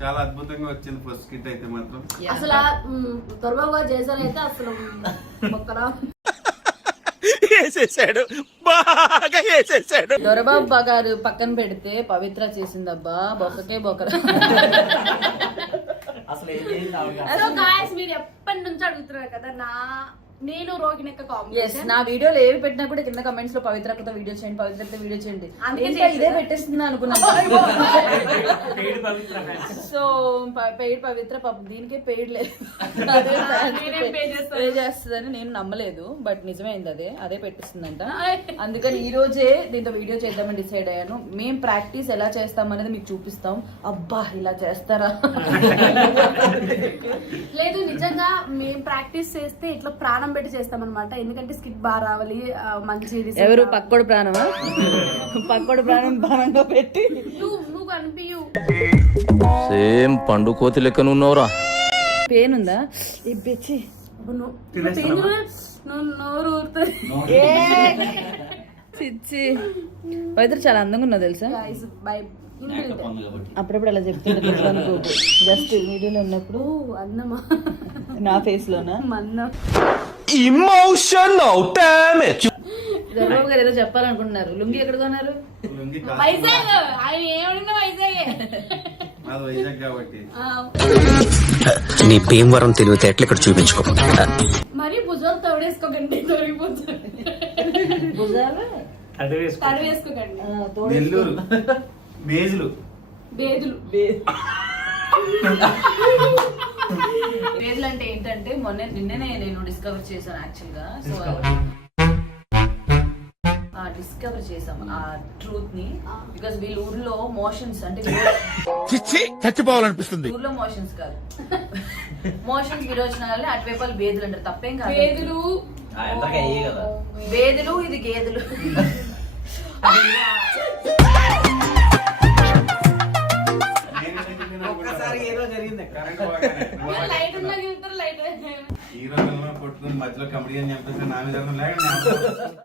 చాలా అద్భుతంగా వచ్చింది ఫస్ట్ స్కిట్ అయితే మాత్రం. అసలు దొరబాబు చేసాను అయితే అసలు మొక్కలా వేసేసాడు, బాగా వేసేసాడు. దొరబాబు గారు పక్కన పెడితే పవిత్ర చేసిందబ్బా బొక్కకే బొక్కరా. సో గాయ్స్ మీరు ఎప్పటి నుంచి అడుగుతున్నారు కదా నేను రోహిణి యొక్క కాంబినేషన్. నా వీడియోలు ఏవి పెట్టినా కూడా కింద కమెంట్స్ లో పవిత్రతో వీడియో చేయండి, పవిత్రతో వీడియో చేయండి. ఇదే పెట్టేస్తున్నా అనుకున్నాను. సో పెయిడ్ పవిత్ర పాపం దీనికే పెయిడ్ లేదు, పే చేస్తుందని నేను నమ్మలేదు. బట్ నిజమైంది, అదే పెట్టిస్తుందంట. అందుకని ఈ రోజే దీంతో వీడియో చేద్దామని డిసైడ్ అయ్యాను. మేము ప్రాక్టీస్ ఎలా చేస్తాం అనేది మీకు చూపిస్తాం. అబ్బా ఇలా చేస్తారా? లేదు నిజంగా మేము ప్రాక్టీస్ చేస్తే ఇట్లా ప్రాణం పెట్టి చేస్తాం అనమాట. ఎందుకంటే స్కిట్ బాగా రావాలి, మంచిది. ఎవరు పక్కోడు ప్రాణమా? పక్కోడు ప్రాణం బాణంగా పెట్టి నువ్వు కనిపించు. సేమ్ పండు కోతి లెక్కన ఉన్నవరా. పెయిన్ ఉందా? ఇబ్బెచ్చి నోరు ఊరుతుంది. చిచ్చి పవిత్ర చాలా అందంగా ఉన్నా తెలుసా. అప్పుడప్పుడు అలా చెప్తుంటా, జస్ట్ వీడియోలో ఉన్నప్పుడు. అందమా నా ఫేస్ లోనా? మందం. Emotional damage. దొరబాబు గారు ఏదో చెప్పాలనుకుంటున్నారు. లుంగి ఎక్కడ కొన్నారు? వైజాగ్. ఆయన ఏమడినా వైజాగే. అది వైజాగ్ కాబట్టి నీ భీమవరం తెలివితేటలు ఇక్కడ చూపించుకో. మరి భుజాలు తోడేసుకోకండి, తొడిగిపోతుంది. భుజాలు తడివేసుకోకండి. నెల్లూరు బేజులు బేదులు. బేదులు అంటే ఏంటంటే నిన్ననే నేను డిస్కవర్ చేశాను యాక్చువల్ గా. సో డిస్కవర్ చేసాం ఆ ట్రూత్ ని. బికాస్ వీళ్ళ ఊర్లో మోషన్స్ అంటే చచ్చిపోవాలనిపిస్తుంది. ఊర్లో మోషన్స్ కాదు, మోషన్స్ విరోచనాలని అటువైపు బేదులు అంటారు. తప్పేం కాదు. బేదులు బేదులు, ఇది గేదెలు. లైట్ ఉన్నా లైట్ హీరోలను కొట్టుకుని మధ్యలో కమెడియన్ చెప్పేసి నా మీద లేక